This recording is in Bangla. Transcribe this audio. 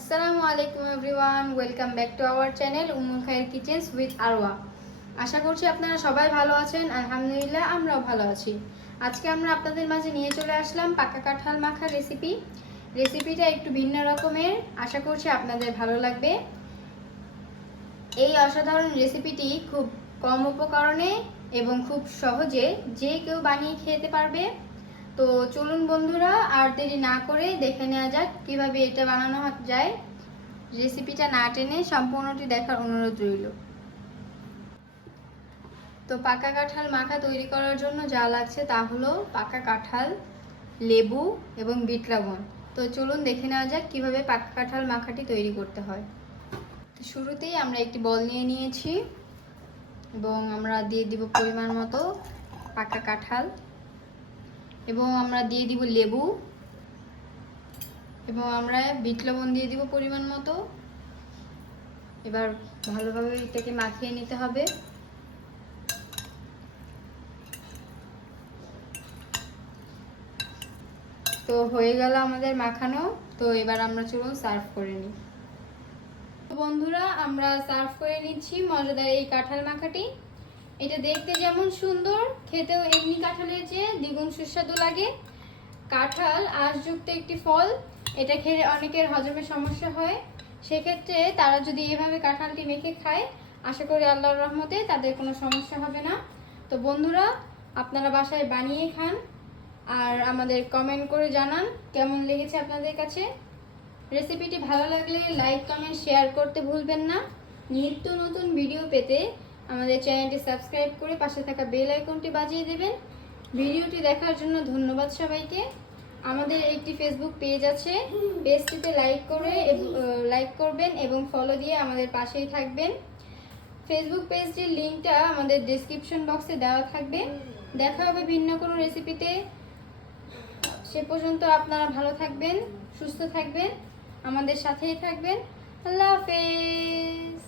আসসালামু আলাইকুম everyone, welcome back to our channel Ummul Khayer kitchens with Arwa. আশা করছি আপনারা সবাই ভালো আছেন। আলহামদুলিল্লাহ আমরাও ভালো আছি। আজকে আমরা আপনাদের মাঝে নিয়ে চলে আসলাম পাকা কাঁঠাল মাখার রেসিপিটা একটু ভিন্ন রকমের। আশা করছি আপনাদের ভালো লাগবে। এই অসাধারণ রেসিপিটি খুব কম উপকরণে এবং খুব সহজে যে কেউ বানিয়ে খেতে পারবে। তো চলুন বন্ধুরা, আর দেরি না করে দেখে নেওয়া যাক কিভাবে এটা বানানো যায়। রেসিপিটা না টেনে সম্পূর্ণটি দেখার অনুরোধ রইল। তো পাকা কাঁঠাল মাখা তৈরি করার জন্য যা লাগছে তা হলো পাকা কাঁঠাল, লেবু এবং বিট লবণ। তো চলুন দেখে নেওয়া যাক কিভাবে পাকা কাঁঠাল মাখাটি তৈরি করতে হয়। তো শুরুতেই আমরা একটি বল নিয়ে নিয়েছি এবং আমরা দিয়ে দিব পরিমাণ মতো পাকা কাঁঠাল এবং আমরা দিয়ে দিব লেবু এবং আমরা বিট লবণ দিয়ে দিব পরিমাণ মতো। এবার ভালোভাবে এটাকে মাখিয়ে নিতে হবে। তো হয়ে গেল আমাদের মাখানো। তো এবার আমরা চলুন সার্ভ করে নিই। বন্ধুরা, আমরা সার্ভ করে নিচ্ছি মজাদার এই কাঁঠাল মাখাটি। এটা দেখতে যেমন সুন্দর, খেতেও এমনি কাঁঠালের চেয়ে দ্বিগুণ সুস্বাদু লাগে। কাঁঠাল আঁশযুক্ত একটি ফল, এটা খেলে অনেকের হজমের সমস্যা হয়। সেক্ষেত্রে তারা যদি এভাবে কাঁঠালটি মেখে খায়, আশা করি আল্লাহর রহমতে তাদের কোনো সমস্যা হবে না। তো বন্ধুরা, আপনারা বাসায় বানিয়ে খান আর আমাদের কমেন্ট করে জানান কেমন লেগেছে আপনাদের কাছে। রেসিপিটি ভালো লাগলে লাইক, কমেন্ট, শেয়ার করতে ভুলবেন না। নিত্য নতুন ভিডিও পেতে আমাদের চ্যানেলটি সাবস্ক্রাইব করে পাশে থাকা বেল আইকনটি বাজিয়ে দেবেন। ভিডিওটি দেখার জন্য ধন্যবাদ সবাইকে। আমাদের একটি ফেসবুক পেজ আছে, পেজটিতে লাইক করবেন এবং ফলো দিয়ে আমাদের পাশেই থাকবেন। ফেসবুক পেজটির লিঙ্কটা আমাদের ডেসক্রিপশন বক্সে দেওয়া থাকবে। দেখা হবে ভিন্ন কোনো রেসিপিতে। সে পর্যন্ত আপনারা ভালো থাকবেন, সুস্থ থাকবেন, আমাদের সাথেই থাকবেন। আল্লাহ হাফেজ।